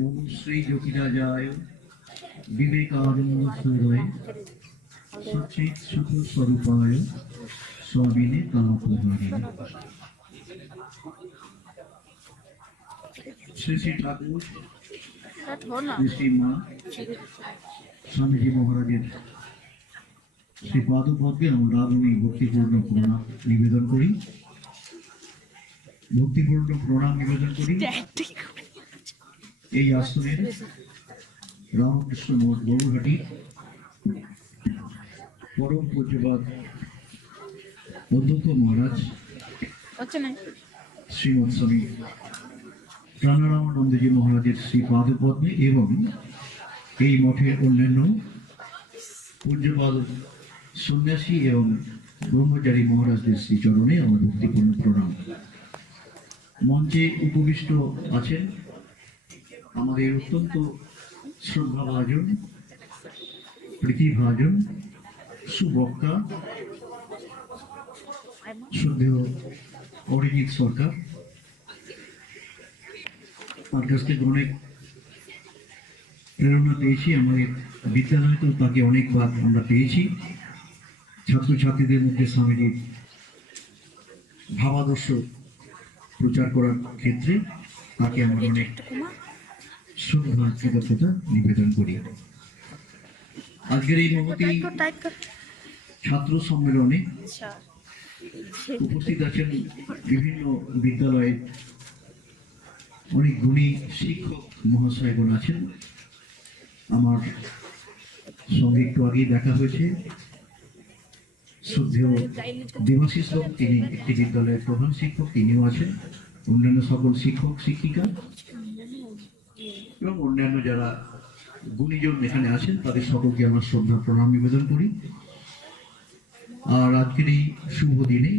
নমশ্রী জ্যোতিরাজায় বিবেকানন্দ সুরয় সচিত সুখ স্বরূপায় স্বামিনে তাপহারিণী। শ্রী শ্রী ঠাকুর শ্রী মা স্বামীজি মহারাজের শ্রী পাদপদ্মে আমরা আগুনে ভক্তিপূর্ণ প্রণাম নিবেদন করি। ভক্তিপূর্ণ প্রণাম নিবেদন করি এই আশ্রমের রামকৃষ্ণ মঠ গৌরহাটি পরম পূজ্যপাদ অধ্যক্ষ মহারাজ শ্রীমৎ স্বামী প্রাণারামানন্দজি মহারাজের শ্রী পাদপদ্মে এবং এই মঠের অন্যান্য পূজ্যপাদ সন্ন্যাসী এবং ব্রহ্মচারী মহারাজদের শ্রীচরণে আমার ভক্তিপূর্ণ প্রণাম। মঞ্চে উপবিষ্ট আছেন আমাদের অত্যন্ত শ্রদ্ধাভাজন, প্রীতিভাজন, সুবক্তা শ্রদ্ধেয় অরিজিৎ সরকার। তার কাছ থেকে অনেক প্রেরণা পেয়েছি, আমাদের বিদ্যালয়ে তো তাকে অনেকবার আমরা পেয়েছি। ছাত্রছাত্রীদের মধ্যে স্বামীজির ভাবাদর্শ প্রচার করার ক্ষেত্রে তাকে আমরা অনেক শ্রদ্ধা কৃতজ্ঞতা নিবেদন করি। আজকের এই মহতী ছাত্র সম্মেলনে উপস্থিত আছেন বিভিন্ন বিদ্যালয়ে অনেক গুণী শিক্ষক মহাশয়গণ আছেন। আমার সঙ্গে একটু আগেই দেখা হয়েছে শ্রদ্ধেয় দেবাশিস বাবু, তিনি একটি বিদ্যালয়ের প্রধান শিক্ষক, তিনিও আছেন। অন্যান্য সকল শিক্ষক শিক্ষিকা এবং অন্যান্য যারা গুণীজন এখানে আছেন তাদের সকলকে আমার শ্রদ্ধা প্রণাম নিবেদন করি। আর আজকের এই শুভ দিনে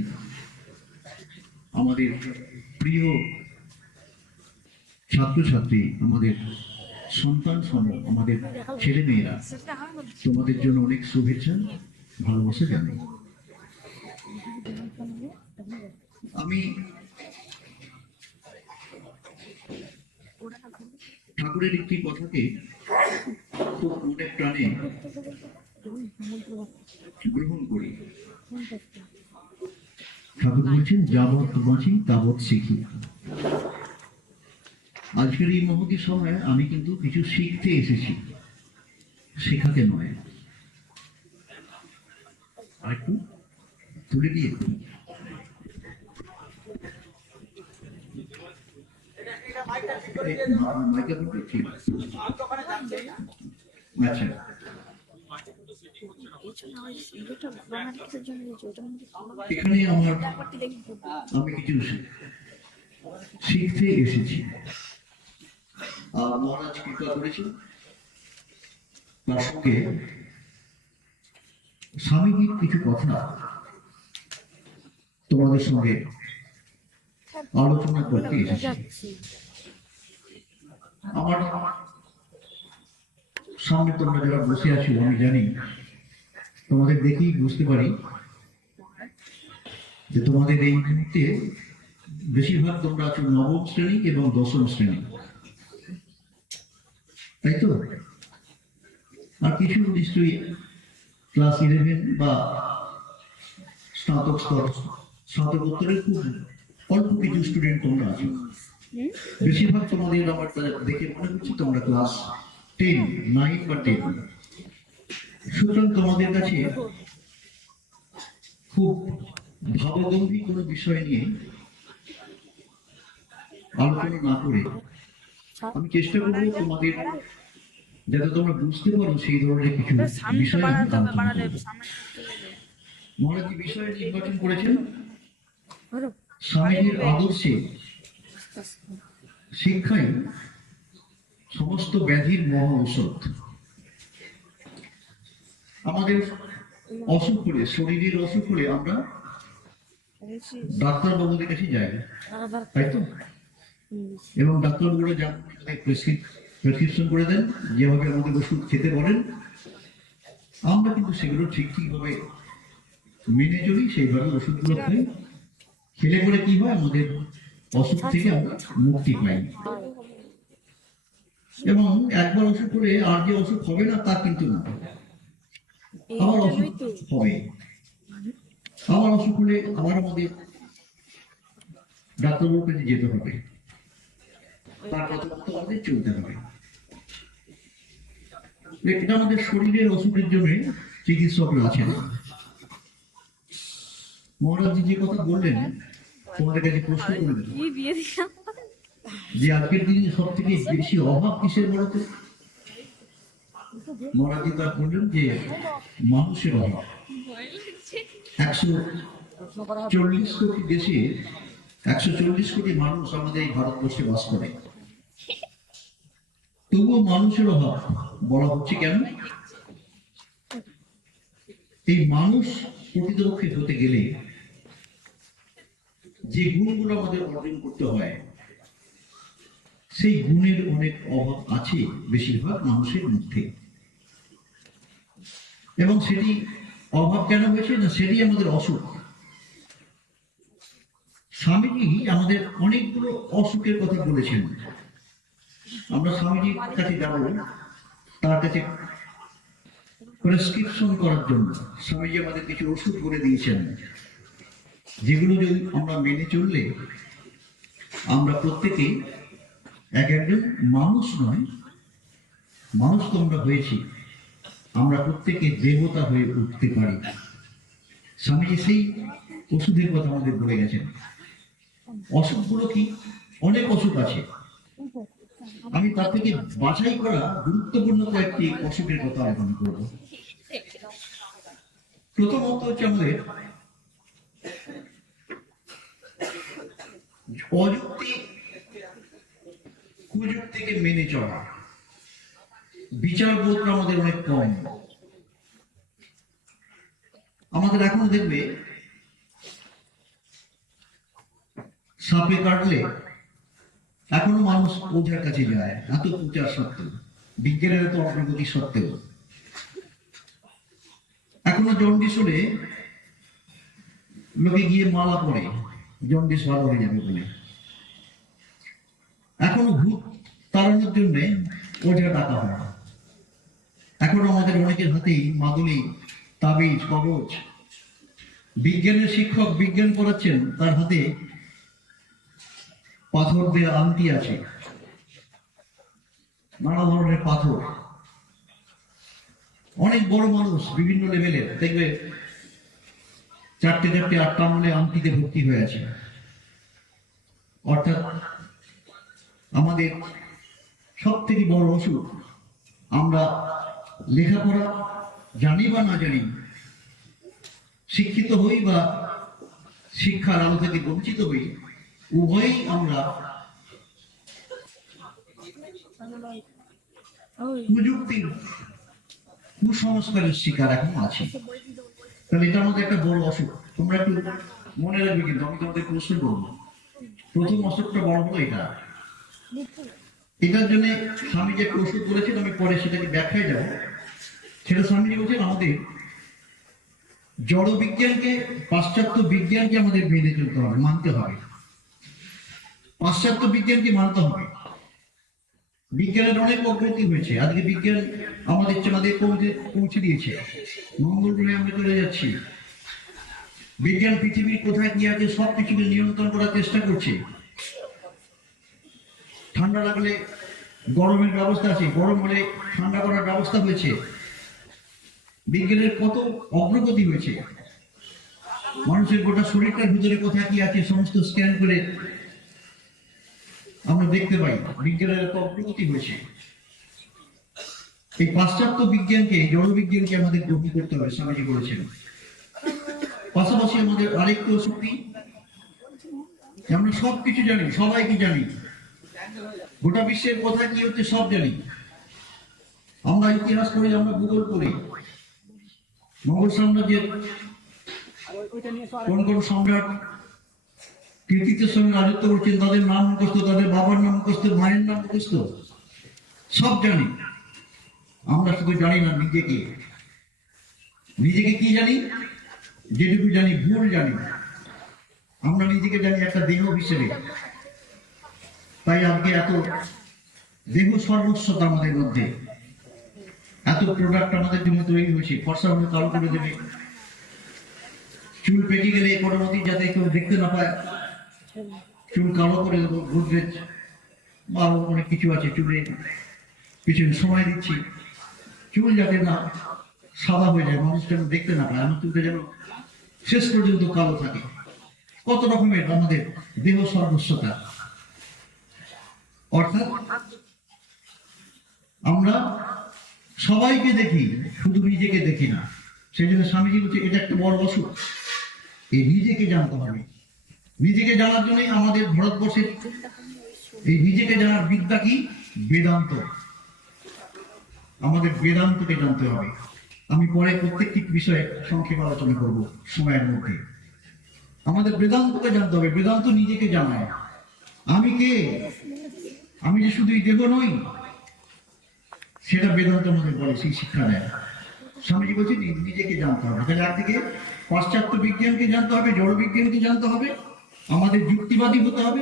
আমাদের প্রিয় ছাত্রছাত্রী, আমাদের সন্তান সম, আমাদের ছেলে মেয়েরা, তোমাদের জন্য অনেক শুভেচ্ছা ভালোবাসা জানাই। আমি ঠাকুরের একটি কথাকে খুব মনে প্রাণে গ্রহণ করি। ঠাকুর বলছেন, যাবৎ বাঁচি তাবৎ শিখি। আজকের এই মহতী সময়ে আমি কিন্তু কিছু শিখতে এসেছি, শেখাতে নয়। আরেকটু তুলে দিয়ে আচ্ছা, এখানে আমি কিছু শিখতে এসেছি। মহারাজ কৃপা করেছেন, তার সঙ্গে স্বামীজির কিছু কথা তোমাদের সঙ্গে আলোচনা করতে এসেছি। আমার সামনে তোমরা যারা বসে আছো, আমি জানি তোমাদের দেখেই বুঝতে পারি যে তোমাদের এই মুহূর্তে বেশিরভাগ তোমরা আছো নবম শ্রেণী এবং দশম শ্রেণী, তাই তো? আর কিছু নিশ্চয়ই ক্লাস 11 বা স্নাতক স্তর, স্নাতকোত্তরের খুব অল্প কিছু স্টুডেন্ট তোমরা আছো। বেশিরভাগ তোমাদের আমার দেখে মনে হচ্ছে তোমরা ক্লাস 10, 9 বা 10। সুতরাং তোমাদের কাছে খুব ভাবগম্ভীর কোনো বিষয় নিয়ে আলোচনা না করে আমি চেষ্টা করবো তোমাদের যাতে তোমরা বুঝতে পারো সেই ধরনের কিছু বিষয়। মহারাজ যে বিষয় নির্বাচন করেছেন, স্বামীজির আদর্শে শিক্ষাই সমস্ত ব্যাধির মহা ঔষধ। আমাদের অসুখ হলে, শরীরের অসুখ হলে আমরা ডাক্তার বাবুদের কাছে যাই, তাই তো? এবং ডাক্তারবাবুরা যা প্রেসক্রিপশন করে দেন, যেভাবে আমাদের ওষুধ খেতে বলেন, আমরা কিন্তু সেগুলো ঠিকভাবে মেনে চলি, সেইভাবে ওষুধগুলো খাই। খেলে পরে কি হয়, আমাদের অসুখ থেকে আমরা মুক্তি পাই। এবং একবার অসুখ হলে আর যে অসুখ হবে না তা কিন্তু না, আবার অসুখ হবে। আবার অসুখ হলে আবার আমাদের ডাক্তারবাবুর কাছে যেতে হবে, তার কথা মতো আমাদের চলতে হবে। এটা আমাদের শরীরের অসুখের জন্য চিকিৎসকরা আছেন। মহারাজ যে কথা বললেন, তোমাদের কাছে প্রশ্ন করলেন যে আজকের দিনে সব থেকে বেশি অভাব কিসের বলতো? মহারাজ তার বললেন যে মানুষের অভাব। 140 কোটি দেশে 140 কোটি মানুষ আমাদের এই ভারতবর্ষে বাস করে, তবুও মানুষের অভাব বলা হচ্ছে কেন? এই মানুষ প্রকৃতপক্ষে হতে গেলে যে গুণগুলো আমাদের অর্জন করতে হয়, সেই গুণের অনেক অভাব আছে বেশিরভাগ মানুষের মধ্যে। এবং সেটি অভাব কেন হয়েছে না, সেটি আমাদের অসুখ। স্বামীজি আমাদের অনেকগুলো অসুখের কথা বলেছেন। আমরা স্বামীজির কাছে যাব, তার কাছে প্রেসক্রিপশন করার জন্য। স্বামীজি আমাদের কিছু ওষুধ বলে দিয়েছেন, যেগুলো যদি আমরা মেনে চললে আমরা প্রত্যেকেই একজন মানুষ নয়, মানুষ তো আমরা হয়েছি, আমরা প্রত্যেকে দেবতা হয়ে উঠতে পারি। স্বামীজি সেই ওষুধের কথা আমাদের বলে গেছেন। অসুখগুলো কি? অনেক অসুখ আছে, আমি তার থেকে বাছাই করা গুরুত্বপূর্ণ কয়েকটি অসুখের কথা আলোচনা করব। প্রথমত হচ্ছে আমাদের অযুক্তি কুযুক্তিকে মেনে চলা, বিচার বোধটা আমাদের অনেক কম। আমাদের এখন দেখবে সাপে কাটলে এখনো মানুষ ওঝার কাছে যায়, এত প্রচার সত্ত্বেও, বিজ্ঞানের এত অগ্রগতি সত্ত্বেও। এখনো জন্ডিস হলে লোকে গিয়ে মালা পড়ে, জন্ডিস ভালো হয়ে যাবে বলে। এখনো ভূত তাড়ানোর জন্য ওঝা ডাকা হয়। এখনো আমাদের অনেকের হাতেই মাদুলি, তাবিজ, কবচ। বিজ্ঞানের শিক্ষক বিজ্ঞান পড়াচ্ছেন, তার হাতে পাথর দিয়ে আংটি আছে, নানা ধরনের পাথর। অনেক বড় মানুষ বিভিন্ন লেভেলের দেখবে 4টে 8টা আঙুলে আংটিতে ভর্তি হয়ে আছে। অর্থাৎ আমাদের সব থেকে বড় অসুখ, আমরা লেখাপড়া জানি বা না জানি, শিক্ষিত হই বা শিক্ষার আলো থেকে বঞ্চিত হই, উভয়ই আমরা প্রযুক্তির কুসংস্কারের শিকার এখন আছি। তাহলে এটা আমাদের একটা বড় অসুখ। তোমরা একটু মনে রাখবে, কিন্তু আমি তোমাদের প্রশ্ন করবো, প্রথম অসুখটা বড় হলো এটা। এটার জন্য স্বামী যে ওষুধ বলেছেন, আমি পরে সেটাকে ব্যাখ্যায় যাব। সেটা স্বামীজি বলছেন আমাদের জড় বিজ্ঞানকে, পাশ্চাত্য বিজ্ঞানকে আমাদের মেনে চলতে হবে, মানতে হবে। পাশ্চাত্য বিজ্ঞানকে মানতে হবে। বিজ্ঞানের অনেক অগ্রগতি হয়েছে, আজকে বিজ্ঞান আমাদের চাঁদে পৌঁছে দিয়েছে, মঙ্গল গ্রহে আমরা চলে যাচ্ছি। বিজ্ঞান পৃথিবীর কোথায় কি আছে সব কিছুকে নিয়ন্ত্রণ করার চেষ্টা করছে। ঠান্ডা লাগলে গরমের ব্যবস্থা আছে, গরম হলে ঠান্ডা করার ব্যবস্থা হয়েছে। বিজ্ঞানের কত অগ্রগতি হয়েছে, মানুষের গোটা শরীরটার ভিতরে কোথায় কি আছে সমস্ত স্ক্যান করে আমরা দেখতে পাই। বিজ্ঞানের এত অগ্রগতি হয়েছে। এই পাশ্চাত্য বিজ্ঞানকে, জড় বিজ্ঞানকে আমাদের গ্রহণ করতে হবে, স্বামীজি বলেছেন। পাশাপাশি আমাদের আরেকটু শক্তি, আমরা সবকিছু জানি, সবাইকে জানি, গোটা বিশ্বের কোথায় কি হচ্ছে সব জানি। আমরা ইতিহাস পড়ি, আমরা ভূগোল পড়ি, মোগল সাম্রাজ্যের কোন কোন সম্রাট কৃতিত্বের সঙ্গে রাজত্ব করছেন, তাদের নাম মুখস্থ, তাদের বাবার নাম মুখস্থ, মায়ের নাম মুখস্থ, সব জানি। আমরা শুধু জানি না নিজেকে। নিজেকে কি জানি? যেটুকু জানি ভুল জানি। আমরা নিজেকে জানি একটা দেহ হিসেবে। তাই আজকে এত দেহ সর্বস্বতা আমাদের মধ্যে, এত প্রোডাক্ট আমাদের জন্য তৈরি হয়েছে, ফর্সা হলে কালো করে দেবে, চুল পেকে গেলে কোনোমতি যাতে কেউ দেখতে না পায় চুল কালো করে দেবো, গোদরেজ বা আরো অনেক কিছু আছে, চুলে পিছনে সময় দিচ্ছি চুল যাতে না সাদা হয়ে যায়, মানুষ যেন দেখতে না পায়, আমার চুলটা যেন শেষ পর্যন্ত কালো থাকে। কত রকমের আমাদের দেহ সর্বস্বতা, অর্থাৎ আমরা সবাইকে দেখি, শুধু নিজেকে দেখি না। সেই জন্য স্বামীজি বলছে এটা একটা বড় অসুখ, এই নিজেকে জানতে হবে। নিজেকে জানার জন্যই আমাদের ভারতবর্ষের এই নিজেকে জানার বিদ্যা কি? বেদান্ত। আমাদের বেদান্তকে জানতে হবে। আমি পরে প্রত্যেকটি বিষয়ে সংক্ষেপে আলোচনা করব সময়ের মধ্যে। আমাদের বেদান্তকে জানতে হবে। বেদান্ত নিজেকে জানায় আমি কে, আমি যে শুধু এই দেহ নই, সেটা বেদান্ত আমাদের বলে, সেই শিক্ষা দেয়। স্বামীজি বলছেন নিজেকে জানতে হবে। তাহলে একদিকে পাশ্চাত্য বিজ্ঞানকে জানতে হবে, জড় বিজ্ঞানকে জানতে হবে, আমাদের যুক্তিবাদী হতে হবে,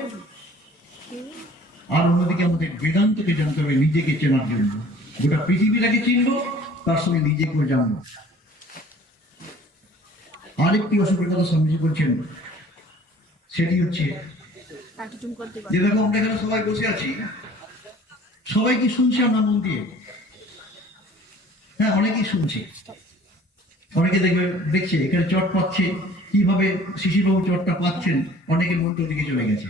আর অন্যদিকে আমাদের বেদান্তকে জানতে হবে নিজেকে চেনার জন্য। গোটা পৃথিবীটাকে চিনবো, তার সঙ্গে নিজেকেও জানবো। আরেকটি অসুখের কথা স্বামীজি বলছেন, সেটি হচ্ছে যে দেখো আমরা এখানে সবাই বসে আছি, সবাই কি শুনছে আমরা মন দিয়ে? হ্যাঁ, অনেকেই শুনছে। অনেকে দেখছে এখানে চট পাচ্ছে, কিভাবে শিশিরবাবু চটটা পাচ্ছেন, অনেকের মন তো দিকে চলে গেছে।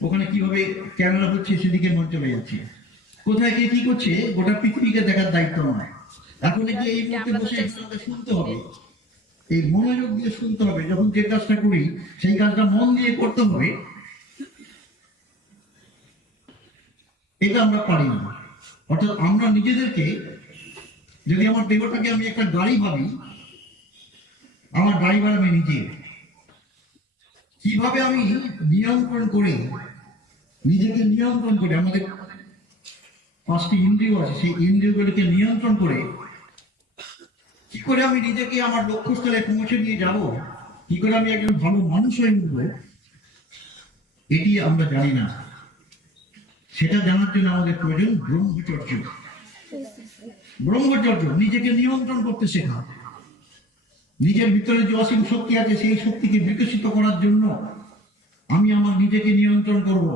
ওখানে কিভাবে ক্যামেরা হচ্ছে সেদিকে মন চলে যাচ্ছে। কোথায় কে কি করছে গোটা পৃথিবীকে দেখার দায়িত্ব নয়। এখন কি এই মুহূর্তে বসে শুনতে হবে, এই মনোযোগ দিয়ে শুনতে হবে। যখন যে কাজটা করি সেই কাজটা মন দিয়ে করতে হবে, এটা আমরা পারি না। অর্থাৎ আমরা নিজেদেরকে, যদি আমার দেহটাকে আমি একটা গাড়ি ভাবি, আমার ড্রাইভার আমি নিজে, কিভাবে আমি নিয়ন্ত্রণ করে, নিজেকে নিয়ন্ত্রণ করে, আমাদের 5টি ইন্দ্রিয় আছে, সেই ইন্দ্রিয়গুলোকে নিয়ন্ত্রণ করে কি করে আমি নিজেকে আমার লক্ষ্যস্থলে পৌঁছে নিয়ে যাব, কি করে আমি একজন ভালো মানুষ হয়ে উঠবো, এটি আমরা জানি না। সেটা জানার জন্য আমাদের প্রয়োজন ব্রহ্মচর্য। ব্রহ্মচর্য, নিজেকে নিয়ন্ত্রণ করতে শেখা। নিজের ভিতরে যে অসীম শক্তি আছে, সেই শক্তিকে বিকশিত করার জন্য আমি আমার নিজেকে নিয়ন্ত্রণ করব।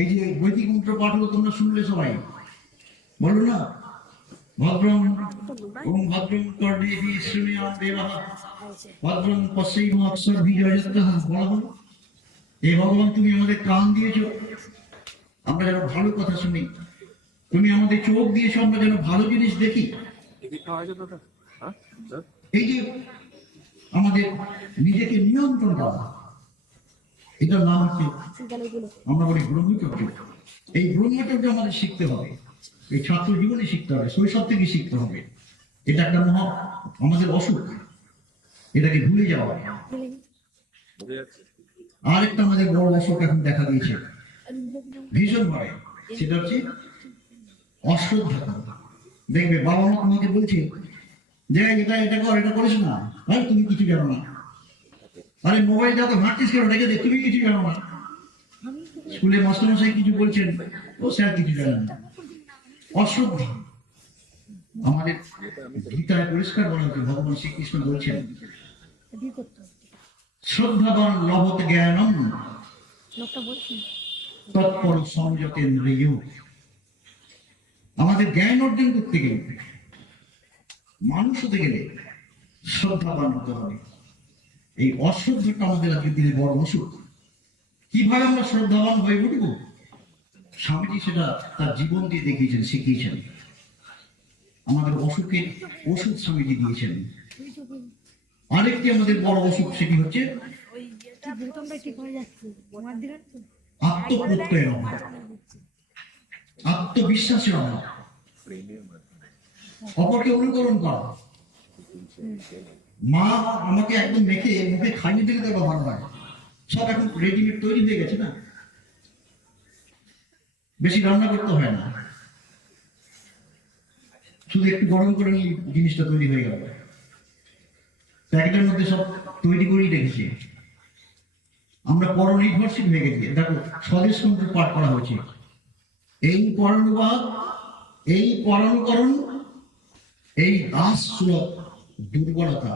এই যে বৈদিক মন্ত্র পাঠ হলো, তোমরা শুনলে সবাই, বলো না, ভদ্রম ওম ভদ্রম কর্ণেভি শৃণুয়াম দেবঃ ভদ্রম পশ্যৈম অক্ষরভির্যজত্রঃ। বলা হলো, হে ভগবান, তুমি আমাদের কান দিয়েছো, আমরা যেন ভালো কথা শুনি। তুমি আমাদের চোখ দিয়েছো, আমরা যেন ভালো জিনিস দেখি। এই যে আমাদের নিজেকে নিয়ন্ত্রণ করা, এটার নাম হচ্ছে, আমরা বলি ব্রহ্মচর্য। এই ব্রহ্মচর্য আমাদের শিখতে হবে, এই ছাত্র জীবনে শিখতে হবে, শৈশব থেকে শিখতে হবে। এটা একটা আমাদের অসুখ, এটাকে ভুলে যাওয়া। আর একটা আমাদের বড় অসুখ এখন দেখা দিয়েছে ভীষণ ভাবে, সেটা হচ্ছে অশ্রদ্ধা করা। দেখবে বাবা মা তোমাকে বলছে যে এটা এটা কর, এটা করিস না, আরে তুমি কিছু জানো না, আরে মোবাইল যা তো ঘাঁটছিস কেন, রেখে দে, তুমি কিছু জানো না। স্কুলে মাস্টারমশাই কিছু বলছেন, ও স্যার কিছু জানেন না। অশ্রদ্ধা। আমাদের গীতায় পরিষ্কার বলা হচ্ছে, ভগবান শ্রীকৃষ্ণ বলছেন শ্রদ্ধাবান লভত জ্ঞানম তৎপর সংযতেন্দ্রিয়। আমাদের জ্ঞান অর্জন করতে গেলে, মানুষ হতে গেলে শ্রদ্ধাবান হতে হবে। এই অশ্রদ্ধাটা আমাদের আজকে দিনে বড় অসুখ। কিভাবে আমরা শ্রদ্ধাবান হয়ে উঠব? স্বামীজি সেটা তার জীবন দিয়ে দেখিয়েছেন, শিখিয়েছেন। আমাদের অসুখের ওষুধ স্বামীজি দিয়েছেন। আরেকটি আমাদের বড় অসুখ, সেটি হচ্ছে আত্মপ্রত্যয়ের অভাব, আত্মবিশ্বাসের অভাব, অপরকে অনুকরণ করা। মা আমাকে একদম মেখে মুখে খাইয়ে দিলে তো ভালো হয়, সব এখন রেডিমেড তৈরি হয়ে গেছে না, বেশি রান্না করতে হয় না, শুধু একটু গরম করে নিয়ে জিনিসটা তৈরি হয়ে গেল। প্যাকেটের মধ্যে সব তৈরি করেই রেখেছে। আমরা পরনির্ভরশীল হয়ে গেছি। দেখো, স্বদেশ মন্ত্র পাঠ করা হয়েছে, এই পরানুবাদ, এই পরানুকরণ, এই দাস সুলভ দুর্বলতা,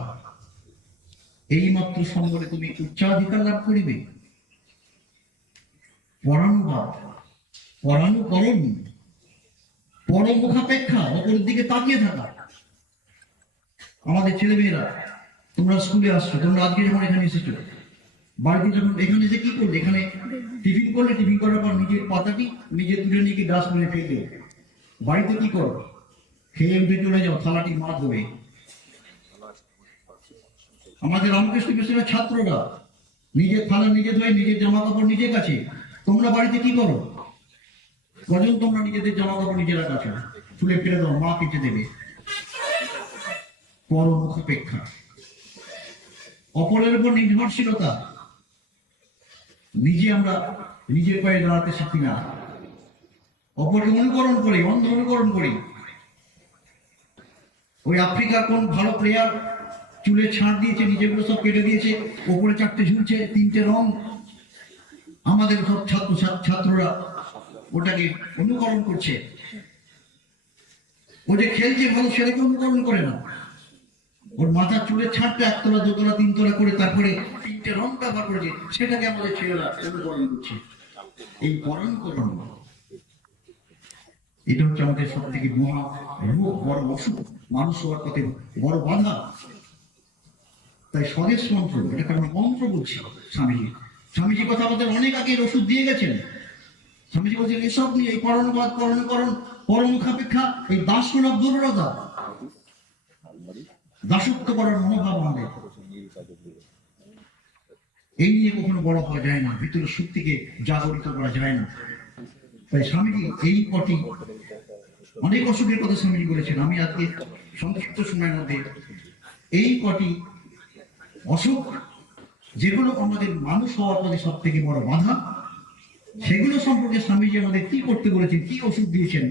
এই মাত্র সম্বলে তুমি উচ্চাধিকার লাভ করিবে। পরানুবাদ, পরানুকরণ, পরমুখাপেক্ষা, অপরের দিকে তাকিয়ে থাকা। আমাদের ছেলেমেয়েরা, তোমরা স্কুলে আসছো, তোমরা আজকে যখন এখানে এসেছো, বাড়িতে যখন এখানে এসে কি করলে? এখানে টিফিন করলে, টিফিন করার পর নিজের পাতাটি নিজে তুলে নিয়ে গিয়ে ডাস্টবিনে ফেললে। বাড়িতে কি করো? খেয়ে উঠে চলে যাও, থালাটি মা ধোবে। আমাদের রামকৃষ্ণ মিশনের ছাত্ররা নিজের থালা নিজে ধোয়, নিজের জামা কাপড় নিজের কাছে। তোমরা বাড়িতে কি করো? কজন তোমরা নিজেদের জামা কাপড় নিজেরা কাছো? তুলে ফেলে দাও, মা কেচে দেবে। পরমুখাপেক্ষা, অপরের উপর নির্ভরশীলতা। নিজে আমরা নিজের পায়ে দাঁড়াতে শিখি না, অপরকে অনুকরণ করি, অন্ধ অনুকরণ করি। ওই আফ্রিকার কোন ভালো প্লেয়ার চুলে ছাড় দিয়েছে, নিজেগুলো সব কেটে দিয়েছে, ওপরে চারটে ঝুলছে, তিনটে রং। আমাদের সব ছাত্ররা ওটাকে অনুকরণ করছে। ও যে খেলছে ভালো, সেটাকে অনুকরণ করে না। ওর মাথার চুলের ছাড়টা একতলা, দোতলা, তিনতলা করে তারপরে তিনটে রং ব্যবহার করেছে, সেটাকে আমাদের ছেলেরা অনুকরণ করছে। এই পরানুকরণ, এটা হচ্ছে আমাদের সব থেকে মহা রোগ, বড় অসুখ, মানুষ হওয়ার পথে বড় বাধা। তাই স্বদেশ মন্ত্র, এটাকে আমরা মন্ত্র বলছি। স্বামীজি কথা আমাদের অনেক আগে ওষুধ দিয়ে গেছেন। স্বামীজি বলছেন এসব নিয়ে, এই পরানুবাদ, পরানুকরণ, পরমুখাপেক্ষা, এই দাসসুলভ দুর্বলতা, দাসত্ব করার মনোভাব আমাদের, এই নিয়ে কখনো বড় হওয়া যায় না, ভিতরের শক্তিকে জাগরিত করা যায় না। তাই স্বামীজি এই কটি অনেক অসুখের কথা স্বামীজি বলেছেন। আমি আজকে সংক্ষিপ্ত সময়ের মধ্যে এই কটি অসুখ, যেগুলো আমাদের মানুষ হওয়ার পথে সব থেকে বড় বাধা, সেগুলো সম্পর্কে স্বামীজি আমাদের কি করতে বলেছেন, কি ওষুধ দিয়েছেন,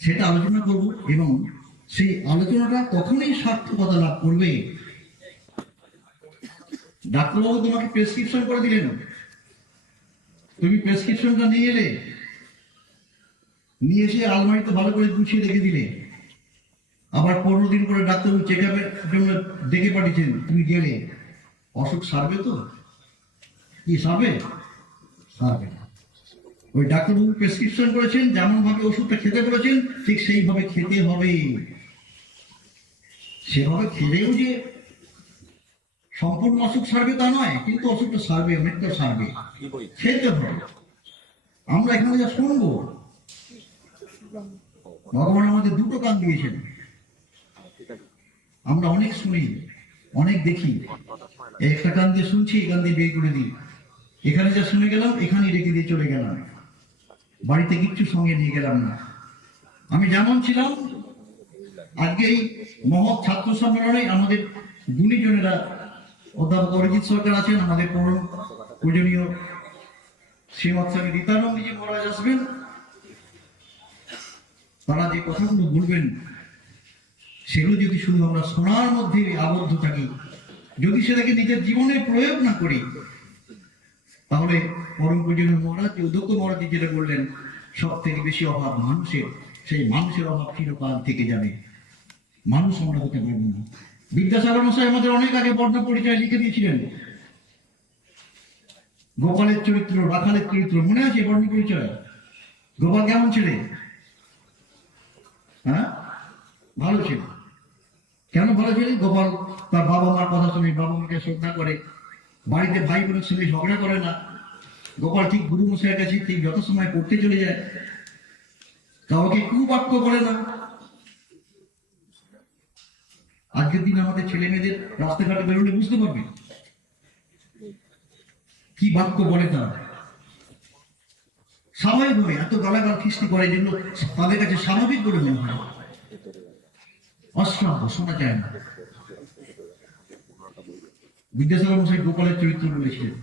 সেটা আলোচনা করব। এবং সেই আলোচনাটা তখনই সার্থকতা লাভ করবে, ডাক্তারবাবু তোমাকে প্রেসক্রিপশন করে দিলেন, তুমি প্রেসক্রিপশনটা নিয়ে এলে, নিয়ে এসে আলমারিতে ভালো করে গুছিয়ে রেখে দিলে। আবার 15 দিন করে ডাক্তারবাবু চেক আপের জন্য ডেকে পাঠিয়েছেন, তুমি গেলে। অসুখ সারবে তো? কি সারবে? সারবে না। ওই ডাক্তারবাবু প্রেসক্রিপশন করেছেন, যেমন ভাবে ওষুধটা খেতে বলেছেন, ঠিক সেইভাবে খেতে হবে। সেভাবে খেলেও যে সম্পূর্ণ অসুখ সারবে তা নয়, কিন্তু অসুখটা সারবে, অনেকটা সারবে। খেতে হবে। আমরা এখানে যা শুনবো, ভগবান আমাদের দুটো কান দিয়েছেন। আমরা অনেক শুনি, অনেক দেখি, একটা কান দিয়ে শুনছি, এই কান দিয়ে বের করে দিই। এখানে যা শুনে গেলাম, এখানেই রেখে দিয়ে চলে গেলাম, বাড়িতে কিচ্ছু সঙ্গে নিয়ে গেলাম না। আমি যেমন ছিলাম, আজকে এই মহৎ ছাত্র সম্মেলনে আমাদের গুণীজনেরা, অধ্যাপক অরিজিৎ সরকার আছেন, আমাদের পরম পূজনীয় শ্রীমৎ স্বামী রীতানন্দজি মহারাজ আসবেন। তারা যে কথাগুলো বলবেন, সেগুলো যদি শুধু আমরা শোনার মধ্যে আবদ্ধ থাকি, যদি সেটাকে নিজের জীবনে প্রয়োগ না করি, তাহলে পরম পূজনীয় মহারাজ, অধ্যক্ষ মহারাজ যেটা বললেন, সব থেকে বেশি অভাব মানুষের, সেই মানুষের অভাব চিরকাল থেকে যাবে। মানুষ আমরা হতে পারবো না। বিদ্যাসাগর মশাই আমাদের অনেক আগে বর্ণ পরিচয় লিখে দিয়েছিলেন। গোপালের চরিত্র, রাখালের চরিত্র মনে আছে? বর্ণ পরিচয়। গোপাল কেমন ছেলে? হ্যাঁ, ভালো ছিল। কেন ভালো ছেলে? গোপাল তার বাবা মার কথা শুনে, বাবা মাকে শ্রদ্ধা করে, বাড়িতে ভাই বোনের সঙ্গে ঝগড়া করে না। গোপাল ঠিক গুরু মশাইয়ের কাছে ঠিক যত সময় পড়তে চলে যায়, কাউকে কুবাক্য করে না। আজকের দিন আমাদের ছেলে মেয়েদের রাস্তাঘাটে বেরোলে বুঝতে পারবে কি বাক্য বলে তারা। স্বাভাবিকভাবে এত গালাগাল খিস্তি করে, যেগুলো তাদের কাছে স্বাভাবিক বলে মনে হয়, অশ্রাব্য, শোনা যায় না। বিদ্যাসাগর মশাই গোপালের চরিত্র বলেছিলেন,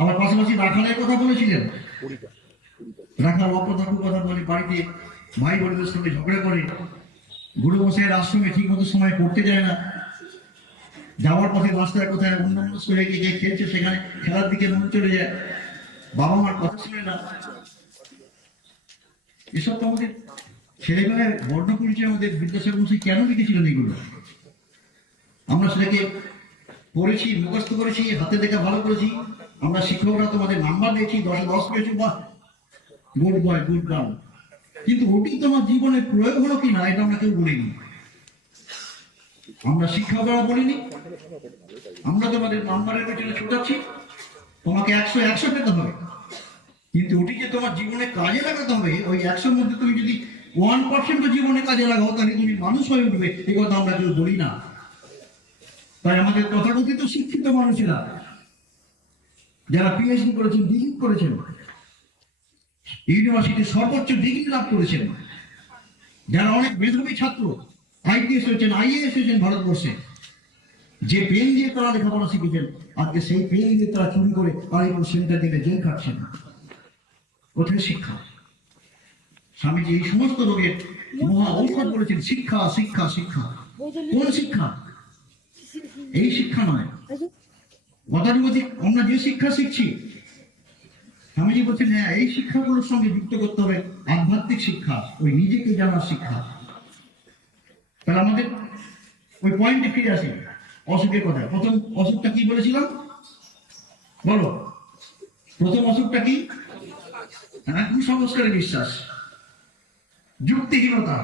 আবার পাশাপাশি রাখালের কথা বলেছিলেন। রাখাল অপদার্থ কথা বলে, বাড়িতে ভাই বোনদের সঙ্গে ঝগড়া করে, গুরু মশাইয়ের আশ্রমে ঠিক মতো সময় পড়তে যায় না, যাওয়ার পথে রাস্তায় কোথায় অন্যমনস্ক হয়ে গিয়ে খেলছে, সেখানে খেলার দিকে মন চলে যায়, বাবা মার কথা শুনে না। এসব তো আমাদের ছেলেবেলায় বর্ণ পরিচয় আমাদের বিদ্যাসাগর মশাই কেন লিখেছিলেন এগুলো? আমরা সেটাকে পড়েছি, মুখস্থ করেছি, হাতে দেখা ভালো করেছি। আমরা শিক্ষকরা তোমাদের নাম্বার দিয়েছি, 10-এ 10 পেয়েছি, বাহ, গুড বয়, গুড গার্ল। কিন্তু ওটি তোমার জীবনে প্রয়োগ হলো কিনা এটা আমরা কেউ বলিনি। আমরা শিক্ষকরা বলিনি, আমরা তোমাদের নাম্বারের পেছনে ছোটাচ্ছি, তোমাকে 100 পেতে হবে। কিন্তু ওটি যে তোমার জীবনে কাজে লাগাতে হবে, ওই 100-র মধ্যে তুমি যদি 1% জীবনে কাজে লাগাও, তাহলে তুমি মানুষ হয়ে উঠবে, এ কথা আমরা কেউ বলি না। তাই আমাদের তথাকথিত শিক্ষিত মানুষেরা যারা পিএইচডি করেছেন, ডিগ্রি করেছেন, ইউনিভার্সিটির সর্বোচ্চ ডিগ্রি লাভ করেছেন, যারা অনেক মেধাবী ছাত্র, আইপিএস হয়েছেন, আইএএস হয়েছেন ভারতবর্ষে, যে পেন দিয়ে তারা লেখাপড়া শিখেছেন, আজকে সেই পেন দিয়ে তারা চুরি করে আড়াইপুর সেন্টার দিলে জেল খাটছেন। কোথায় শিক্ষা? স্বামীজি এই সমস্ত রোগের মহা ঔষধ বলেছেন, শিক্ষা, শিক্ষা, শিক্ষা। কোন শিক্ষা? এই শিক্ষা নয়। গতানুগতিক আমরা যে শিক্ষা শিখছি, স্বামীজি বলছেন হ্যাঁ, এই শিক্ষাগুলোর সঙ্গে যুক্ত করতে হবে আধ্যাত্মিক শিক্ষা, ওই নিজেকে জানার শিক্ষা। তাহলে আমাদের ওই পয়েন্টে ফিরে আসি, অসুখের কথা। প্রথম অসুখটা কি বলেছিলাম বলো? প্রথম অসুখটা কি? কুসংস্কারে বিশ্বাস, যুক্তিহীনতা।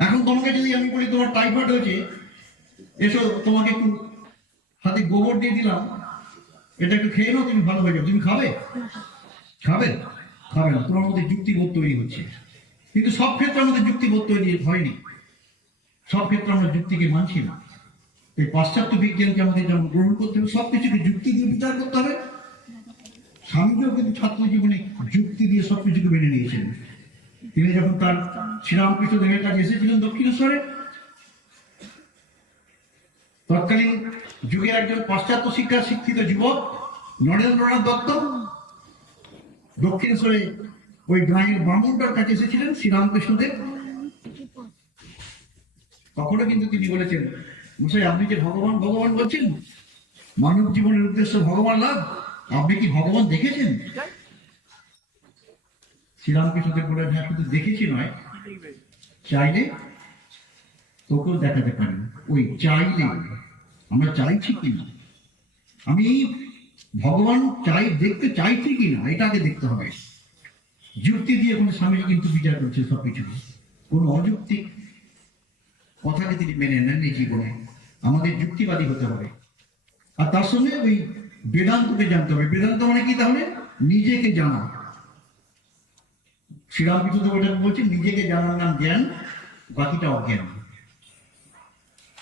এখন তোমাকে যদি আমি বলি তোমার টাইফয়েড হয়েছে, এসো তোমাকে একটু হাতে গোবর দিয়ে দিলাম, এটা একটু খেয়ে নাও, তুমি ভালো হয়ে যাবে, তুমি খাবে? খাবে? খাবে না। তোমার মধ্যে যুক্তিবোধ তৈরি হচ্ছে। কিন্তু সব ক্ষেত্রে আমাদের যুক্তিবোধ তৈরি হয়নি, সব ক্ষেত্রে আমরা যুক্তিকে মানছি না। এই পাশ্চাত্য বিজ্ঞানকে আমাদের যেমন গ্রহণ করতে হবে, সবকিছুকে যুক্তি দিয়ে বিচার করতে হবে। স্বামীজিও কিন্তু ছাত্র জীবনে যুক্তি দিয়ে সবকিছুকে মেনে নিয়েছেন। তিনি যখন তার শ্রীরামকৃষ্ণ দেবের কাছে এসেছিলেন দক্ষিণেশ্বরে, তৎকালীন যুগের একজন পাশ্চাত্য শিক্ষা শিক্ষিত যুবক নরেন্দ্রনাথ দত্ত দক্ষিণেশ্বরে ওই গ্রামের ব্রাহ্মণটার কাছে এসেছিলেন শ্রীরামকৃষ্ণদেব। তখনও কিন্তু তিনি বলেছেন, মশাই আপনি যে ভগবান ভগবান বলছেন, মানব জীবনের উদ্দেশ্য ভগবান লাভ, আপনি কি ভগবান দেখেছেন? শ্রীরামকৃষ্ণদেব বলেন, হ্যাঁ, শুধু দেখেছি নয়, চাইলে তোকেও দেখাতে পারেন। ওই চাইলে, আমরা চাইছি কিনা, আমি ভগবান দেখতে চাইছি কিনা, এটা আগে দেখতে হবে। যুক্তি দিয়ে কোনো স্বামীজি কিন্তু বিচার করছে সবকিছু, কোন অযৌক্তিক কথাকে তিনি মেনে নেননি জীবনে। আমাদের যুক্তিবাদী হতে হবে, আর তার সঙ্গে ওই বেদান্তকে জানতে হবে। বেদান্ত মানে কি? তাহলে নিজেকে জানা। শ্রীরামকৃষ্ণ বলছেন, নিজেকে জানার নাম জ্ঞান, বাকিটা অজ্ঞান।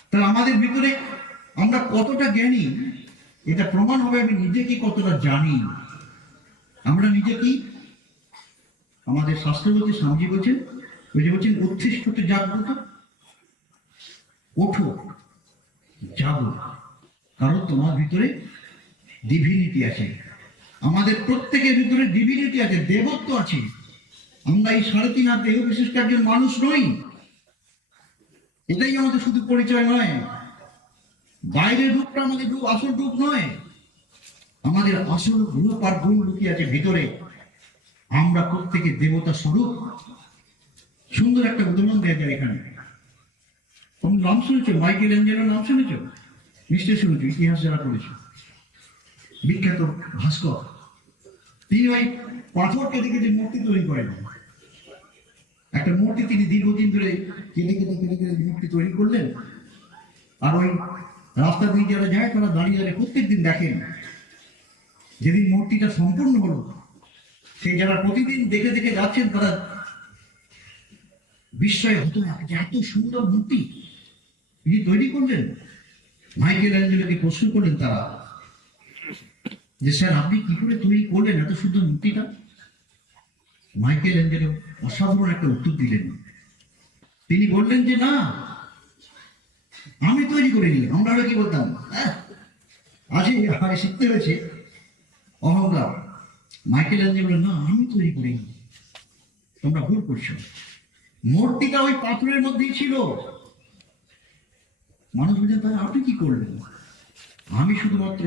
তাহলে আমাদের ভিতরে আমরা কতটা জ্ঞানী, এটা প্রমাণ হবে আমি নিজেকে কতটা জানি। আমরা নিজে কি? আমাদের শাস্ত্র বলছে, স্বামীজি বলছেন, ওই যে বলছেন উত্থিষ্ঠত জাগ্রত, ওঠো, জাগো, কারণ তোমার ভিতরে ডিভিনিটি আছে। আমাদের প্রত্যেকের ভিতরে ডিভিনিটি আছে, দেবত্ব আছে। আমরা এই 3.5 হাত দেহ বিশিষ্ট একজন মানুষ নই। এটাই আমাদের শুধু পরিচয় নয়, বাইরের রূপটা আমাদের রূপ, আসল রূপ নয়। আমাদের আসল রূপ আর গুণ লুকিয়ে আছে ভিতরে। আমরা প্রত্যেকে দেবতা স্বরূপ। সুন্দর একটা উদাহরণ দেওয়া যায় এখানে। তুমি নাম শুনেছো? মাইকেল অ্যাঞ্জেলোর নাম শুনেছো? নিশ্চয় শুনেছো, ইতিহাস যারা পড়েছো। বিখ্যাত ভাস্কর, তিনি ওই পাথরকে দেখে যে মূর্তি তৈরি করেন, একটা মূর্তি তিনি দীর্ঘদিন ধরে কেটে কেটে কেটে কেটে মূর্তি তৈরি করলেন। আর ওই রাস্তা দিয়ে যারা যায়, তারা দাঁড়িয়ে দাঁড়িয়ে প্রত্যেকদিন দেখেন। যেদিন মূর্তিটা সম্পূর্ণ হলো, সেই যারা প্রতিদিন দেখে দেখে যাচ্ছেন, তারা বিস্ময়ে হতো যে এত সুন্দর মূর্তি তিনি তৈরি করলেন। মাইকেল অ্যাঞ্জেলোকে প্রশ্ন করলেন তারা, যে স্যার আপনি কি করে তৈরি করলেন এত সুন্দর মূর্তিটা? মাইকেল অ্যাঞ্জেলো অসাধারণ একটা উত্তর দিলেন। তিনি বললেন যে না, আমি তৈরি করিনি। আমরা কি বলতাম, আজই শিখতে হয়েছে, অহংকার। মাইকেল অ্যাঞ্জেলো, না, আমি তৈরি করিনি, তোমরা ভুল করছো। মূর্তিটা ওই পাথরের মধ্যেই ছিল। মানুষ বলছেন, তাহলে আপনি কি করলেন? আমি শুধুমাত্র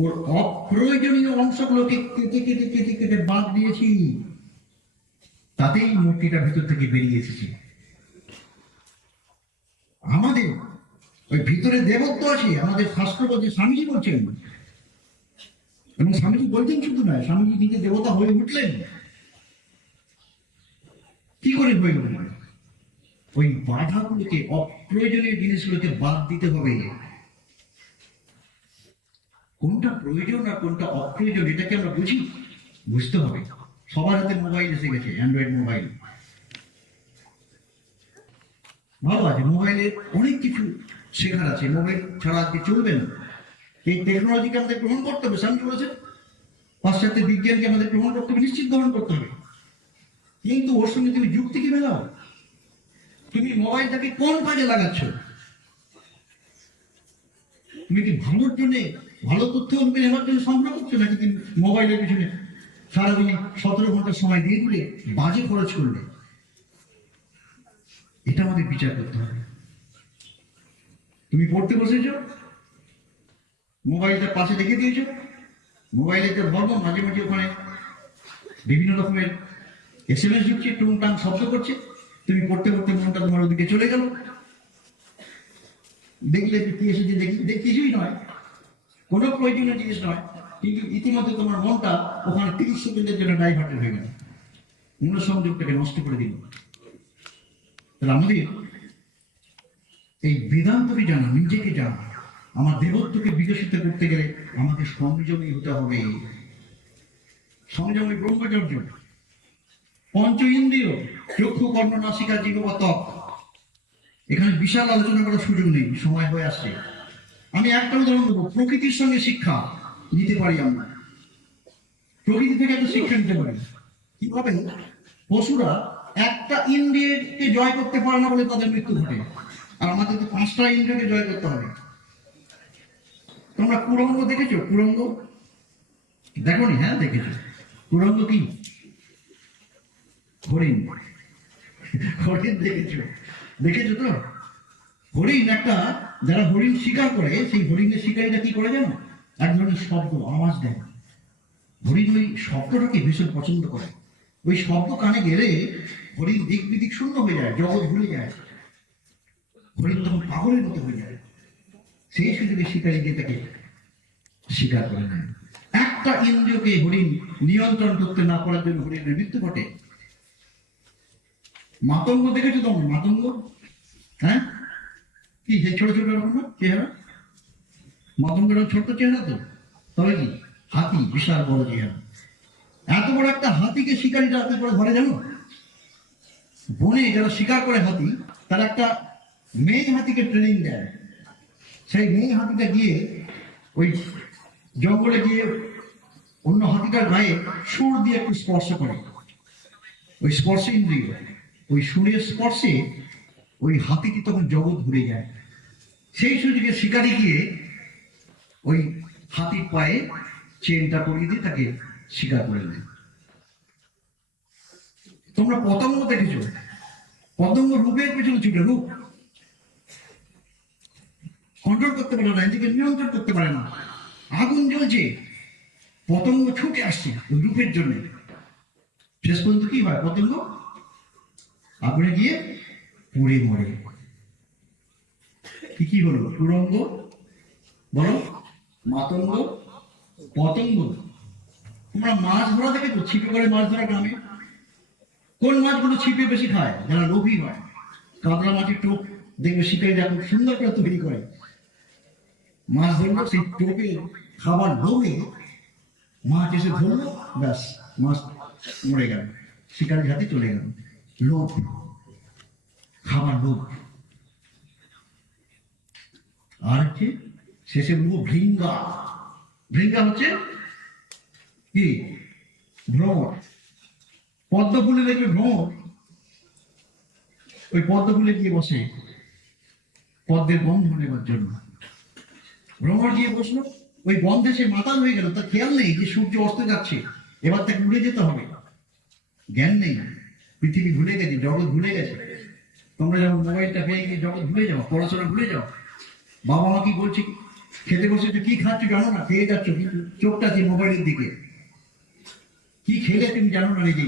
ওর অপ্রয়োজনীয় অংশগুলোকে কেটে কেটে কেটে কেটে বাদ দিয়েছি। তাতেই মূর্তিটা ভিতর থেকে বেরিয়ে এসেছে। আমাদের ওই ভিতরে দেবত্ব আছে, আমাদের শাস্ত্র বলছে, স্বামীজি বলছেন, এবং স্বামীজি বলছেন শুধু নয়, স্বামীজি নিজে দেবতা হয়ে উঠলেন। কি করে হয়ে উঠলেন? ওই বাধাগুলোকে, অপ্রয়োজনীয় জিনিসগুলোকে বাদ দিতে হবে। কোনটা প্রয়োজন আর কোনটা অপ্রয়োজন এটাকে আমরা বুঝতে হবে। সবার হাতে মোবাইল এসে গেছে, অ্যান্ড্রয়েড মোবাইল। ভালো আছে, মোবাইলে অনেক কিছু শেখার আছে, মোবাইল ছাড়া আজকে চলবে না। এই টেকনোলজিকে আমাদের গ্রহণ করতে হবে। স্বামী বলেছেন পাশ্চাত্য বিজ্ঞানকে আমাদের গ্রহণ করতে হবে, নিশ্চিত গ্রহণ করতে হবে, কিন্তু ওর সঙ্গে তুমি যুক্তি কি মেলাও? তুমি মোবাইলটাকে কোন কাজে লাগাচ্ছ? তুমি কি ভালোর জন্য, ভালো তথ্য নেওয়ার জন্য সংগ্রহ করছো, নাকি তুমি মোবাইলের পিছনে সারাদিনে 17 ঘন্টা সময় দিয়ে দিলে, বাজে খরচ করলে? এটা আমাদের বিচার করতে হবে। তুমি পড়তে বসেছ, মোবাইলটা পাশে রেখে দিয়েছ, মোবাইলে যে ধর্ম মাঝে মাঝে ওখানে বিভিন্ন রকমের SMS ঢুকছে, টুংটাং শব্দ করছে, তুমি পড়তে পড়তে মনটা তোমার ওদিকে চলে গেল। দেখলে কি এসেছে, দেখি কিছুই নয়, কোনো প্রয়োজনীয় জিনিস নয়, কিন্তু ইতিমধ্যে তোমার মনটা ওখানে 30 সেকেন্ডের জন্য ডাইভার্টেড হয়ে গেল, মনোসংযোগটাকে নষ্ট করে দিল। তাহলে আমাদের এই বেদান্তকে জানা, নিজেকে জানা, আমার দেবত্বকে বিকশিত করতে গেলে আমাকে সংযমী হতে হবে। সংযমী ব্রহ্মচর্য, পঞ্চ ইন্দ্রিয়, চক্ষু, কর্ণ, নাসিকা, জিহ্বা, ত্বক। এখানে বিশাল আলোচনা করার সুযোগ নেই, সময় হয়ে আসছে। আমি একটা উদাহরণ দেবো, প্রকৃতির সঙ্গে শিক্ষা নিতে পারি আমরা। প্রকৃতি থেকে একটা শিক্ষা নিতে পারি। কিভাবে? পশুরা একটা ইন্দ্রিয়কে জয় করতে পারে না বলে তাদের মৃত্যু ঘটে, আর আমাদের তো 5টা ইন্দ্রিয়কে জয় করতে হবে। তোমরা কুরঙ্গ দেখেছো? কুরঙ্গ দেখোনি? হ্যাঁ দেখেছো। কুরঙ্গ কি? হরিণ। হরিণ দেখেছো? দেখেছো তো? হরিণ একটা, যারা হরিণ শিকার করে, সেই হরিণের শিকারীরা কি করে জানো? এক ধরনের শব্দ, আওয়াজ দেয়। হরিণ ওই শব্দটাকে ভীষণ পছন্দ করে। ওই শব্দ কানে গেলে হরিণ দিক বিদিক শূন্য হয়ে যায়, জগৎ ভুলে যায়, হরিণ তখন পাগলের মতো হয়ে যায়। সেই সুযোগে শিকারী গিয়ে তাকে শিকার করে নেয়। একটা ইন্দ্রিয়কে হরিণ নিয়ন্ত্রণ করতে না পারার জন্য হরিণের মৃত্যু ঘটে। মাতঙ্গ দেখেছো তোমরা? মাতঙ্গ, হ্যাঁ, কি সেই ছোট ছোট রকম না চেহারা? মাতঙ্গের ছোট্ট চেহারা তো, তবে কি হাতি বিশাল বড় চেহারা। এত বড় একটা হাতিকে শিকারীরা হাতে করে ধরে জানো? বনে যারা শিকার করে হাতি, তারা একটা মেয়ে হাতিকে ট্রেনিং দেয়। সেই মেয়ে হাতিটা গিয়ে ওই জঙ্গলে গিয়ে অন্য হাতিটার গায়ে সুর দিয়ে একটু স্পর্শ করে। ওই স্পর্শ ইন্দ্রিয়, ওই সুরের স্পর্শে ওই হাতিটি তখন জগৎ ভুলে যায়। সেই সুযোগে শিকারি গিয়ে ওই হাতির পায়ে চেনটা পরিয়ে দিয়ে তাকে শিকার করে নেয়। তোমরা পতঙ্গ দেখেছো? পতঙ্গ রূপের পেছনে ছুটে, রূপ কন্ট্রোল করতে পারে না, নিজেকে নিয়ন্ত্রণ করতে পারে না। আগুন জ্বলছে, পতঙ্গ ছুটে আসছে ওই রূপের জন্য। শেষ পর্যন্ত কি হয়? পতঙ্গ আগুনে গিয়ে পুড়ে মরে। কি হলো? কুরঙ্গ বলো, মাতঙ্গ, পতঙ্গ। তোমরা মাছ ধরা দেখেছো? ছিপে করে মাছ ধরা গ্রামে। কোন মাছগুলো ছিপে বেশি খায়? যারা লোভী হয়। কাতলা মাছের টোপ দেখবে শিকারীরা খুব সুন্দর করে তৈরি করে। মাছ ধরলো, সেই টোপে খাবার লোভে মাছ এসে ধরলো, ব্যাস মাছ মরে গেল, শিকারীর হাতে চলে গেল। লোভ, খাবার লোভ। আর হচ্ছে শেষে বলবো ভৃঙ্গা। ভৃঙ্গা হচ্ছে কি? ভ্রমর। পদ্ম ফুলে দেখবে ভ্রমর ওই পদ্ম ফুলে গিয়ে বসে পদ্মের গন্ধ নেবার জন্য। ভ্রমর গিয়ে বসলো, ওই গন্ধে সে মাতাল হয়ে গেল, তার খেয়াল নেই যে সূর্য অস্ত যাচ্ছে, এবার তাকে উড়ে যেতে হবে। জ্ঞান নেই, পৃথিবী ভুলে গেছে, জগৎ ভুলে গেছে। তোমরা যেমন মোবাইলটা পেয়ে গিয়ে জগৎ ভুলে যাও, পড়াশোনা ভুলে যাও। বাবা মা কি বলছে, খেতে বসে কি খাচ্ছ জানো না, খেয়ে যাচ্ছ, কিন্তু চোখটা আছে মোবাইলের দিকে। কি খেলে তুমি জানো না নিজে।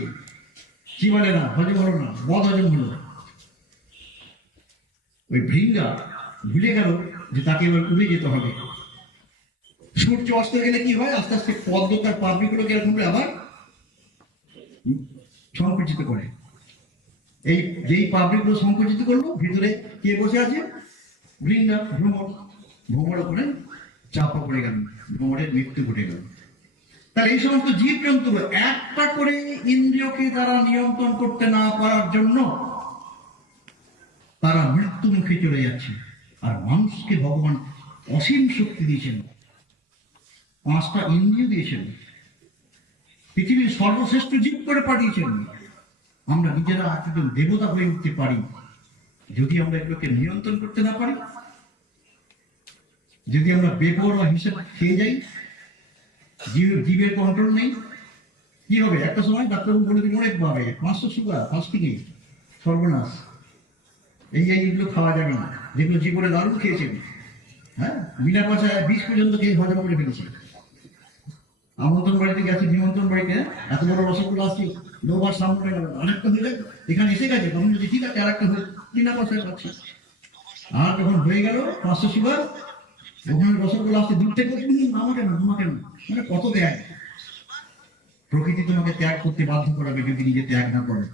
চিবালে না, হজম হলো না, বদ হজম হলো। ওই ভৃঙ্গা ভুলে গেল যে তাকে এবার উড়ে যেতে হবে। সূর্য অস্ত গেলে কি হয়, আস্তে আস্তে পদ্ম তার পাপড়িগুলোকে এরকম করে আবার সংকুচিত করে। এই যেই পাপড়িগুলো সংকুচিত করলো, ভিতরে কে বসে আছে? ভৃঙ্গা, ভ্রমর। ভ্রমর ওখানে চাপা পড়ে গেল, ভ্রমরের মৃত্যু ঘটে গেল। তাহলে এই সমস্ত জীবজন্তু একটা করে ইন্দ্রিয়কে তারা নিয়ন্ত্রণ করতে না পারার জন্য তারা মৃত্যু মুখে চলে যাচ্ছে। আর মানুষকে ভগবান অসীম শক্তি দিয়েছেন, 5টা ইন্দ্রিয় দিয়েছেন, পৃথিবীর সর্বশ্রেষ্ঠ জীব করে পাঠিয়েছেন। আমরা নিজেরা একজন দেবতা হয়ে উঠতে পারি যদি আমরা এগুলোকে নিয়ন্ত্রণ করতে না পারি। যদি আমরা বেপরোয়া হিসেব খেয়ে যাই, জীবের কন্ট্রোল নেই, কি হবে? একটা সময় ডাক্তারবাবু বলে দিন অনেক পাবে, 500 সুগার, ফাস্টিংয়ে সর্বনাশ, এইগুলো খাওয়া যাবে না, যেগুলো জীবনে দারুণ খেয়েছেন। হ্যাঁ, বিনা পয়সায় 20 পর্যন্ত খেয়ে হজম করে ফেলেছে। আমন্ত্রণ বাড়িতে গেছে, নিমন্ত্রণ বাড়িতে, এত বড় রসগোল্লা আসছে, লোবার সামনে গেল, অনেকটা হয়ে যায়, এখানে এসে গেছে, তখন যদি ঠিক আছে আর একটা হয়ে বিনা পয়সায় পাচ্ছি। আর যখন হয়ে গেল 500 সুগার, ওখানে রসগোল্লা আসছে, দূর থেকে আমাকে না, আমাকে না, মানে কত দেয়। প্রকৃতি তোমাকে ত্যাগ করতে বাধ্য করাবে যদি নিজে ত্যাগ না করে।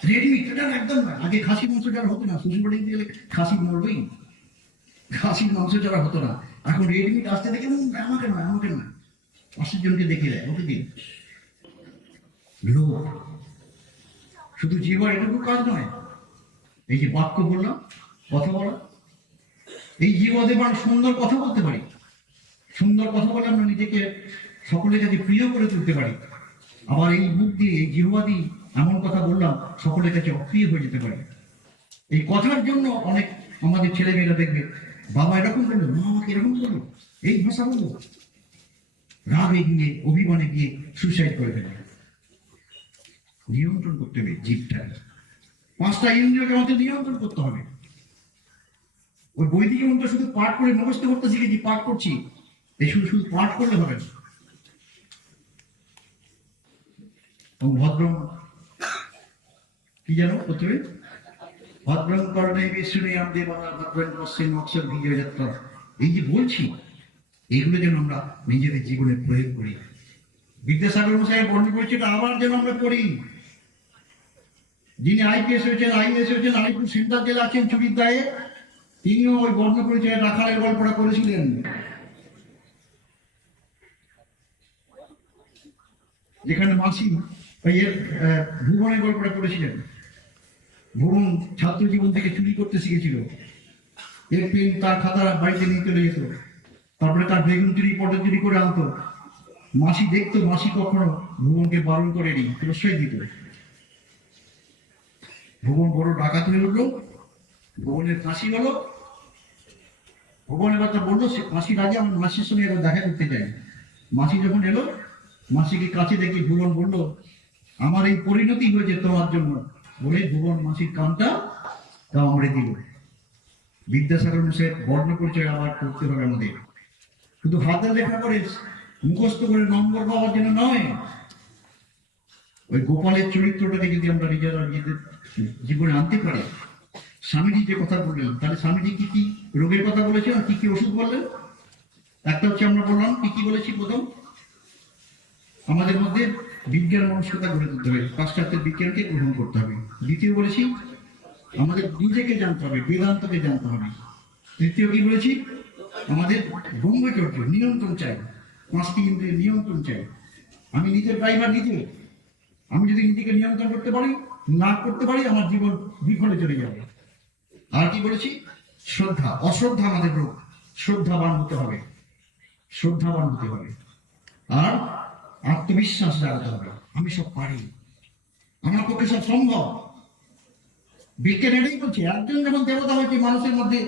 রেডিমিট এটা একদম না। আগে খাসি মাংস যারা হতো না, শ্বশুর বাড়ি গেলে খাসি মরবেই, খাসির মাংস যারা হতো না, এখন রেডিমিট আসতে দেখে আমাকে নয়, আমাকে নয়, 500 জনকে দেখে দেয়, ওকে দিন। লোক শুধু জীবন এটুকু কাজ নয়, এই যে বাক্য বললাম, কথা বলা, এই জীবনে সুন্দর কথা বলতে পারি, সুন্দর কথা বলে আমরা নিজেকে সকলের কাছে প্রিয় করে তুলতে পারি। আবার এই মুখ দিয়ে, এই জিহ্বা দিয়ে এমন কথা বললাম সকলের কাছে অপ্রিয় হয়ে যেতে পারে। এই কথার জন্য অনেক আমাদের ছেলেমেয়েরা দেখবে, বাবা এরকম বললো, মা আমাকে এরকম বললো, এই ভাষা বললো, রাগে গিয়ে, অভিমানে গিয়ে সুইসাইড করে ফেলে। নিয়ন্ত্রণ করতে হবে জীবটাকে, 5টা ইন্দ্রিয়কে আমাদের নিয়ন্ত্রণ করতে হবে। ওই বৈদিক মন্ত্র শুধু পাঠ করে মুখস্থ করতে শিখেছি, পাঠ করছি, এই শুধু শুধু পাঠ করলে হবে না। ভদ্রম কি জানো প্রথমে, ভদ্রম করণে বিষ্ণুয়াম দেবানা ভদ্রম পশ্চিম অক্ষর বিজয় যাত্রা, এই যে বলছি, এগুলো যেন আমরা নিজেদের জীবনে প্রয়োগ করি। বিদ্যাসাগর মশাই বর্ণনা করেছে, আবার যেন আমরা করি। যিনি আইপিএস হয়েছেন, আইএস হয়েছেন, আলিপুর সেন্ট্রাল জেলা আছেন চুরির দায়ে, তিনিও ওই বর্ণনা করেছেন, রাখালের গল্পটা করেছিলেন। যেখানে মাসি ভুবনের গল্পটা করেছিলেন। ভুবন ছাত্র জীবন থেকে চুরি করতে শিখেছিল, এর পেন তার খাতা বাড়িতে নিয়ে চলে যেত, তারপরে তার বেগুন চুরি, পটল চুরি করে আনতো। মাসি দেখতো, মাসি কখনো ভুবনকে বারণ করেনি, প্রশ্রয় দিত। ভুবন বড় ডাকাত হয়ে উঠলো, ভুবনের ফাঁসি হলো। ভুবন এবার তা বললো, সে ফাঁসির আগে আমার মাসির সঙ্গে এবার দেখা করতে চাই। মাসি যখন এলো, মাসিকে কাছে দেখে ভুবন বলল, আমার এই পরিণতি হয়েছে তোমার জন্য, বলে ভুবন মাসির কানটা কামড়ে দিল। বিদ্যাসাগর মশাই বর্ণ পরিচয় আবার করতে হবে আমাদের, শুধু হাতে লেখা করে মুখস্থ করে নম্বর পাওয়ার জন্য নয়। ওই গোপালের চরিত্রটাকে যদি আমরা নিজেরা নিজেদের জীবনে আনতে পারি। স্বামীজি যে কথা বললেন, তাহলে স্বামীজি কি কি রোগের কথা বলেছেন আর কি কি ওষুধ বললেন? একটা হচ্ছে আমরা বললাম, কি কি বলেছি, প্রথম আমাদের মধ্যে বিজ্ঞান মনস্কতা গড়ে তুলতে হবে, পাশ্চাত্যের বিজ্ঞানকে গ্রহণ করতে হবে। দ্বিতীয় বলেছি, আমাদের নিজেকে জানতে হবে, বেদান্তকে জানতে হবে। তৃতীয় কি বলেছি, আমাদের ব্রহ্মচর্য, নিয়ন্ত্রণ চাই, 5টি ইন্দ্রিয়ের নিয়ন্ত্রণ চাই। আমি নিজের ড্রাইভার নিজে, আমি যদি নিজেকে নিয়ন্ত্রণ করতে পারি, না করতে পারি, আমার জীবন বিফলে চলে যাবে। আর কি বলেছি, শ্রদ্ধা, অশ্রদ্ধা আমাদের রোগ, শ্রদ্ধাবান হতে হবে, শ্রদ্ধাবান হতে হবে। আর আত্মবিশ্বাস জাগাতে হবে, আমি সব পারি, আমার পক্ষে সব সম্ভব। বিজ্ঞান এটাই বলছে, একজন যখন দেবতা হয়েছে মানুষের মধ্যে,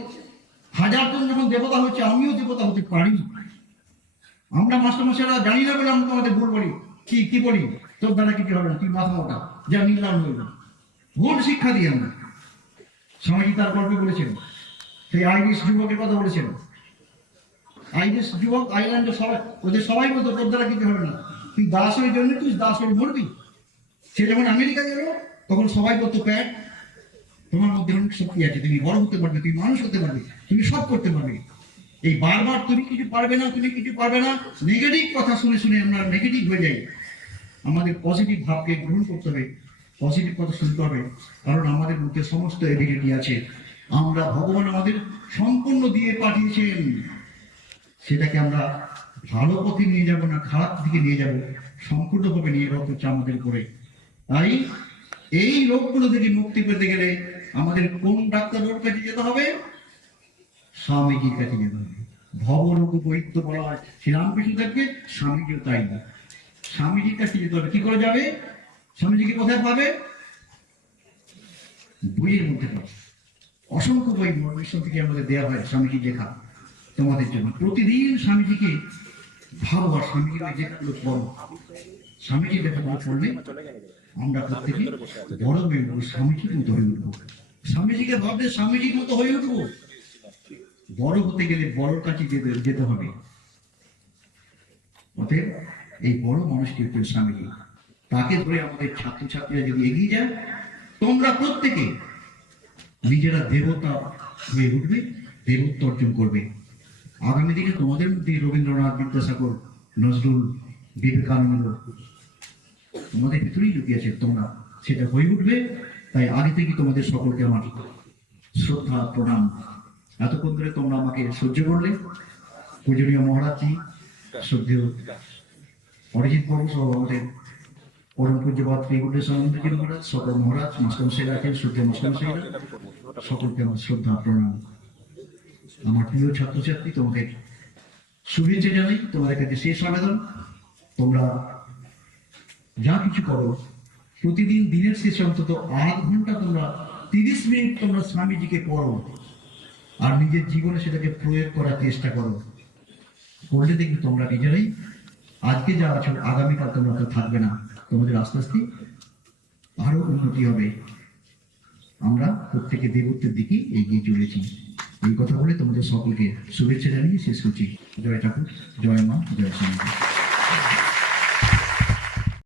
1000 জন যখন দেবতা হচ্ছে, আমিও দেবতা হতে পারি। আমরা মাস্টারমশাইরা জানি না বলে আমরা আমাদের ভুল বলি, কি বলি, তোর দ্বারা কিছু হবে না, তুই মাথা মোটা, যা নিলাম হইল, ভুল শিক্ষা দিই আমরা। স্বামীজি তার গল্পে বলেছেন, সেই আইরিশ যুবকের কথা বলেছেন। আইরিশ যুবক আইল্যান্ডে সবাই, ওদের সবাই বলতো তোর দ্বারা কিছু হবে না, তুই দাস হয়ে জন্য, তুই দাস হয়ে মরবি। সে যখন আমেরিকা গেল তখন সবাই বলতো প্যাট, তোমার মধ্যে অনেক শক্তি আছে, তুমি বড় হতে পারবে, তুমি মানুষ হতে পারবে, তুমি সব করতে পারবে। এই বারবার তুমি কিছু পারবে না, তুমি কিছু পারবে না, নেগেটিভ কথা শুনে শুনে আমরা নেগেটিভ হয়ে যাই। আমাদের পজিটিভ ভাবকে গ্রহণ করতে হবে, পজিটিভ কথা শুনতে হবে, কারণ আমাদের মধ্যে সমস্ত এবিলিটি আছে। আমরা ভগবান আমাদের সম্পূর্ণ দিয়ে পাঠিয়েছেন, সেটাকে আমরা ভালো পথে নিয়ে যাব না খারাপ দিকে নিয়ে যাব, সম্পূর্ণভাবে নির্ভর করছে আমাদের উপরে। তাই এই রোগগুলো থেকে মুক্তি পেতে গেলে আমাদের কোন ডাক্তারের কাছে যেতে হবে? স্বামীজির কাছে যেতে হবে। ভবরোগ বৈদ্য বলা হয় শ্রীরামকৃষ্ণ দেবকে, স্বামীজিও তাই না, স্বামীজির কাছে যেতে হবে। কি করে যাবে? স্বামীজিকে কোথায় পাবে? বইয়ের মধ্যে পাবে। অসংখ্য বই মনোবিশ্ব থেকে আমাদের দেওয়া হয় স্বামীজি লেখা তোমাদের জন্য। প্রতিদিন স্বামীজিকে ভাবো আর স্বামীজির ওই লেখাগুলো পড়ো। স্বামীজির লেখাগুলো পড়লে আমরা প্রত্যেকে বড় হয়ে উঠবো, স্বামীজির মতো হয়ে উঠবো। স্বামীজিকে ভাবলে স্বামীজির মতো হয়ে উঠবো। বড় হতে গেলে বড়র কাছে যেতে হবে। অতএব এই বড় মানুষটি হচ্ছে স্বামীজি। তাকে ধরে আমাদের ছাত্রছাত্রীরা যদি এগিয়ে যায়, তোমরা প্রত্যেকে নিজেরা দেবতা হয়ে উঠবে, দেবত্ব অর্জন করবে। আগামী দিনে তোমাদের মধ্যে রবীন্দ্রনাথ, বিদ্যাসাগর, নজরুল, বিবেকানন্দ তোমাদের ভিতরেই লুকিয়ে আছে, তোমরা সেটা হয়ে উঠবে। তাই আগে থেকে তোমাদের সকলকে আমার শ্রদ্ধা প্রণাম। এতক্ষণ ধরে তোমরা আমাকে সহ্য করলে। পূজনীয় মহারাজজি, শ্রদ্ধেয় অরিজিৎ বাবু সহ আমাদের পরম পূজ্যপাদ শ্রীগুণ্ডেশ্বরানন্দজি মহারাজ, সকল মহারাজ, মাস্টারমশাইরা আছেন, শ্রদ্ধেয় মাস্টারমশাইরা, সকলকে আমার শ্রদ্ধা প্রণাম। আমার প্রিয় ছাত্রছাত্রী, তোমাদের শুভেচ্ছা জানাই। তোমাদের কাছে শেষ আবেদন, তোমরা যা কিছু করো প্রতিদিন দিনের শেষে অন্তত আধ ঘন্টা তোমরা 30 মিনিট তোমরা স্বামীজিকে পড়ো আর নিজের জীবনে সেটাকে প্রয়োগ করার চেষ্টা করো। করলে দেখবি তোমরা নিজেরাই আজকে যা আছো আগামীকাল তোমরা তো থাকবে না, তোমাদের আস্তে আস্তে আরো উন্নতি হবে। আমরা প্রত্যেকে দেবত্বের দিকে এগিয়ে চলেছি। এই কথা বলে তোমাদের সকলকে শুভেচ্ছা জানিয়ে শেষ করছি। জয় ঠাকুর, জয় মা, জয় স্বামী।